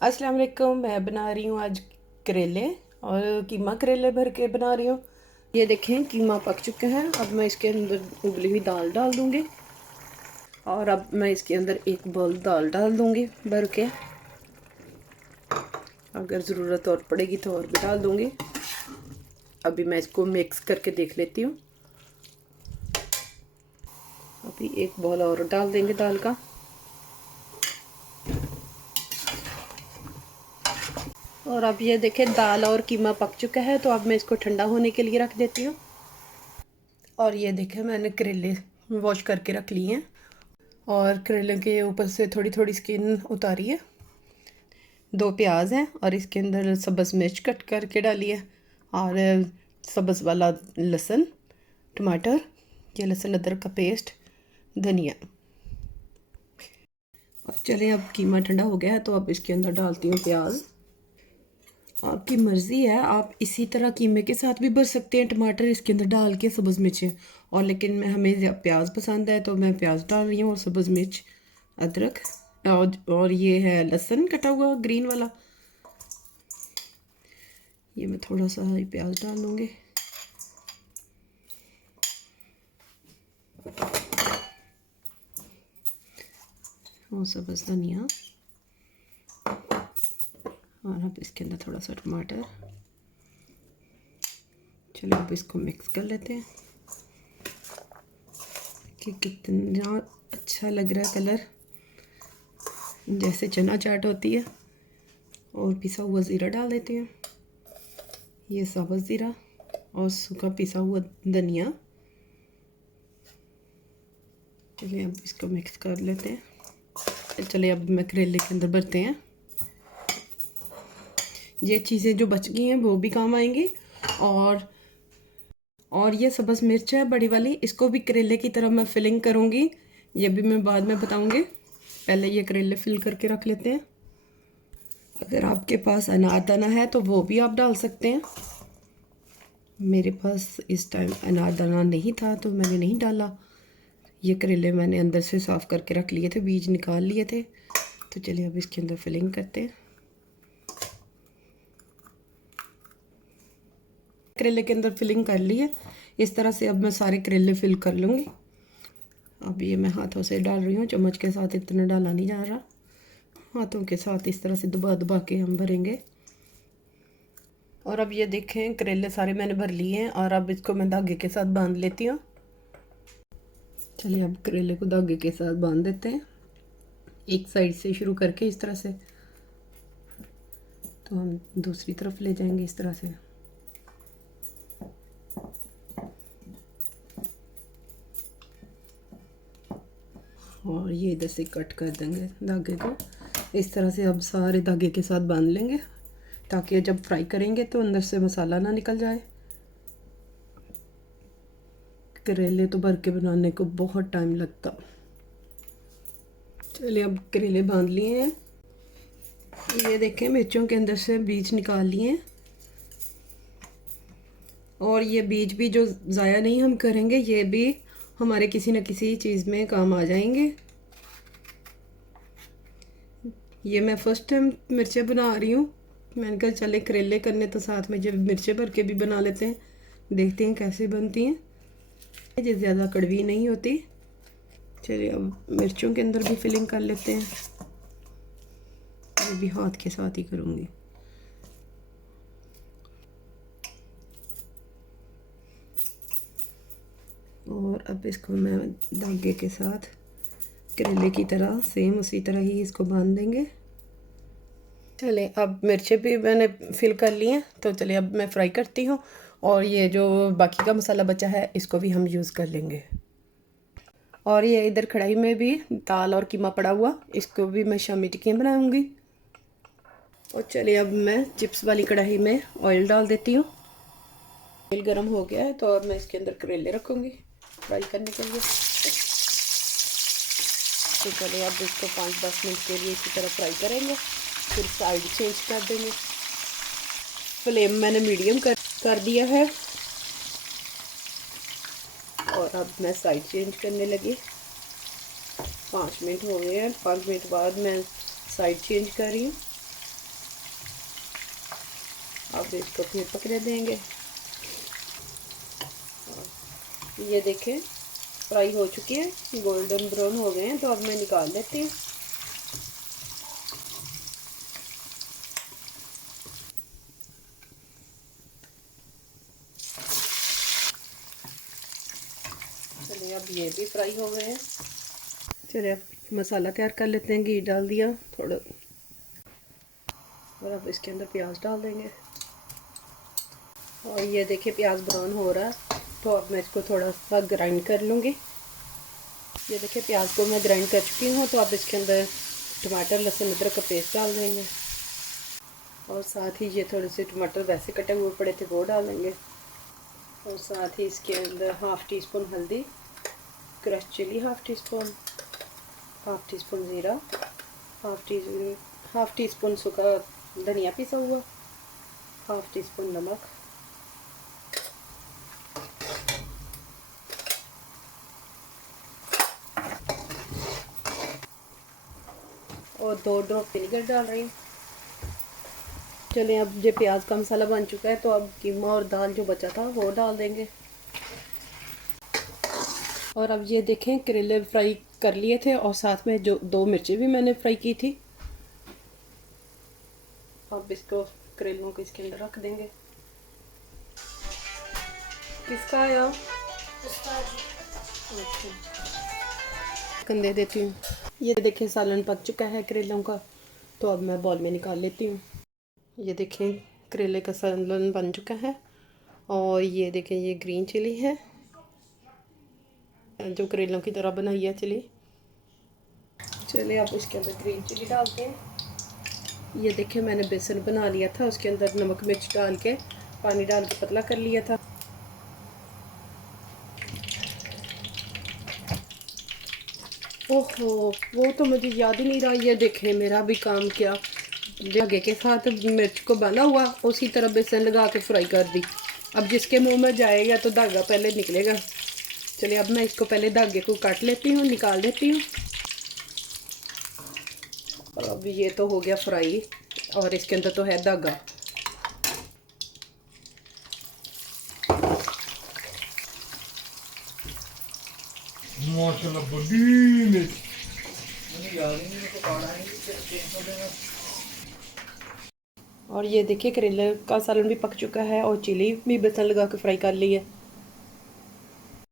अस्सलाम वालेकुम। मैं बना रही हूँ आज करेले और कीमा करेले भर के बना रही हूँ। ये देखें कीमा पक चुका है। अब मैं इसके अंदर उबली हुई दाल डाल दूँगी और अब मैं इसके अंदर एक बाउल दाल डाल दूँगी भर के। अगर ज़रूरत और पड़ेगी तो और भी डाल दूँगी। अभी मैं इसको मिक्स करके देख लेती हूँ। अभी एक बाउल और डाल देंगे दाल का। और अब ये देखें दाल और कीमा पक चुका है, तो अब मैं इसको ठंडा होने के लिए रख देती हूँ। और ये देखें मैंने करेले वॉश करके रख लिए हैं और करेले के ऊपर से थोड़ी थोड़ी स्किन उतारी है। 2 प्याज हैं और इसके अंदर सब्ज़ मिर्च कट करके डाली है और सब्ज़ वाला लहसुन, टमाटर, ये लहसुन अदरक का पेस्ट, धनिया। और चलें अब कीमा ठंडा हो गया है तो अब इसके अंदर डालती हूँ प्याज। आपकी मर्ज़ी है, आप इसी तरह कीमे के साथ भी भर सकते हैं, टमाटर इसके अंदर डाल के सब्ज़ मिर्चें। और लेकिन हमें प्याज पसंद है तो मैं प्याज डाल रही हूँ और सब्ज़ मिर्च, अदरक और ये है लहसुन कटा हुआ ग्रीन वाला। ये मैं थोड़ा सा ही प्याज डाल लूँगी। और सब्ज़ धनिया और अब इसके अंदर थोड़ा सा टमाटर। चलो अब इसको मिक्स कर लेते हैं कि कितना अच्छा लग रहा है कलर, जैसे चना चाट होती है। और पिसा हुआ ज़ीरा डाल देते हैं, ये साबुत ज़ीरा और सूखा पिसा हुआ धनिया। चलिए अब इसको मिक्स कर लेते हैं। चलिए अब मैं करेले के अंदर भरते हैं। ये चीज़ें जो बच गई हैं वो भी काम आएंगी। और ये सब्ज़ मिर्च है बड़ी वाली, इसको भी करेले की तरह मैं फिलिंग करूँगी, ये भी मैं बाद में बताऊँगी। पहले ये करेले फिल करके रख लेते हैं। अगर आपके पास अनारदाना है तो वो भी आप डाल सकते हैं। मेरे पास इस टाइम अनारदाना नहीं था तो मैंने नहीं डाला। ये करेले मैंने अंदर से साफ़ करके रख लिए थे, बीज निकाल लिए थे। तो चलिए अब इसके अंदर फिलिंग करते हैं। करेले के अंदर फिलिंग कर ली है। इस तरह से अब मैं सारे करेले फिल कर लूँगी। अब ये मैं हाथों से डाल रही हूँ, चम्मच के साथ इतना डाला नहीं जा रहा। हाथों के साथ इस तरह से दबा दबा के हम भरेंगे। और अब ये देखें करेले सारे मैंने भर लिए हैं और अब इसको मैं धागे के साथ बांध लेती हूँ। चलिए अब करेले को धागे के साथ बांध देते हैं, एक साइड से शुरू करके इस तरह से, तो हम दूसरी तरफ ले जाएंगे इस तरह से। और ये इधर से कट कर देंगे धागे को। इस तरह से अब सारे धागे के साथ बांध लेंगे ताकि जब फ्राई करेंगे तो अंदर से मसाला ना निकल जाए। करेले तो भर के बनाने को बहुत टाइम लगता। चलिए अब करेले बांध लिए हैं। ये देखें मिर्चों के अंदर से बीज निकाल लिए हैं और ये बीज भी जो ज़ाया नहीं हम करेंगे, ये भी हमारे किसी न किसी चीज़ में काम आ जाएंगे। ये मैं फर्स्ट टाइम मिर्चें बना रही हूँ। मैंने कहा चले करेले करने तो साथ में जब मिर्चें भर के भी बना लेते हैं, देखते हैं कैसे बनती हैं। ये ज़्यादा कड़वी नहीं होती। चलिए अब मिर्चों के अंदर भी फिलिंग कर लेते हैं। ये भी हाथ के साथ ही करूँगी। और अब इसको मैं धागे के साथ करेले की तरह सेम उसी तरह ही इसको बांध देंगे। चले अब मिर्चें भी मैंने फिल कर ली हैं, तो चलिए अब मैं फ्राई करती हूँ और ये जो बाकी का मसाला बचा है इसको भी हम यूज़ कर लेंगे। और ये इधर कढ़ाई में भी दाल और कीमा पड़ा हुआ, इसको भी मैं शामी टिक्कियाँ बनाऊँगी। और चलिए अब मैं चिप्स वाली कढ़ाई में ऑयल डाल देती हूँ। ऑयल गर्म हो गया है तो अब मैं इसके अंदर करेले रखूँगी फ्राई करने के लिए। तो चलिए अब इसको 5-10 मिनट के लिए इसी तरह फ्राई करेंगे, फिर साइड चेंज कर देंगे। फ्लेम मैंने मीडियम कर दिया है और अब मैं साइड चेंज करने लगी। 5 मिनट हो गए हैं, 5 मिनट बाद मैं साइड चेंज कर रही हूँ। अब इसको फिर पकने देंगे। ये देखें फ्राई हो चुकी है, गोल्डन ब्राउन हो गए हैं, तो अब मैं निकाल लेती हूँ। चलिए अब ये भी फ्राई हो गए हैं। चलिए अब मसाला तैयार कर लेते हैं। घी डाल दिया थोड़ा, और अब इसके अंदर प्याज डाल देंगे। और ये देखिए प्याज ब्राउन हो रहा है, तो अब मैं इसको थोड़ा सा ग्राइंड कर लूँगी। ये देखिए प्याज को मैं ग्राइंड कर चुकी हूँ, तो अब इसके अंदर टमाटर, लहसुन, अदरक का पेस्ट डाल देंगे। और साथ ही ये थोड़े से टमाटर वैसे कटे हुए पड़े थे वो डालेंगे। और साथ ही इसके अंदर हाफ़ टी स्पून हल्दी, crush chilli half teaspoon, half teaspoon ज़ीरा, हाफ़ टी स्पून सूखा धनिया पिसा हुआ, हाफ़ टी स्पून नमक, और 2 ड्रॉप विनेगर डाल रही हूँ। चलिए अब ये प्याज का मसाला बन चुका है, तो अब कीमा और दाल जो बचा था वो डाल देंगे। और अब ये देखें करेले फ्राई कर लिए थे, और साथ में जो 2 मिर्चें भी मैंने फ्राई की थी। अब इसको करेलों को इसके अंदर रख देंगे। किसका आया? अच्छा, दे देती हूँ। ये देखिए सालन पक चुका है करेलों का, तो अब मैं बॉल में निकाल लेती हूँ। ये देखें करेले का सालन बन चुका है, और ये देखें ये ग्रीन चिली है जो करेलों की तरह बनाई है चिली। चलिए अब इसके अंदर ग्रीन चिली डालते हैं। ये देखिए मैंने बेसन बना लिया था, उसके अंदर नमक मिर्च डाल के पानी डाल के पतला कर लिया था। ओहो, वो तो मुझे याद ही नहीं रहा। ये देखें मेरा भी काम किया, धागे के साथ मिर्च को बना हुआ उसी तरह बेसन लगा के फ्राई कर दी। अब जिसके मुंह में जाएगा तो धागा पहले निकलेगा। चलिए अब मैं इसको पहले धागे को काट लेती हूँ, निकाल लेती हूँ। अब ये तो हो गया फ्राई, और इसके अंदर तो है धागा। और ये देखिए करेले का सालन भी पक चुका है, और चिली भी बेसन लगा के फ्राई कर ली है।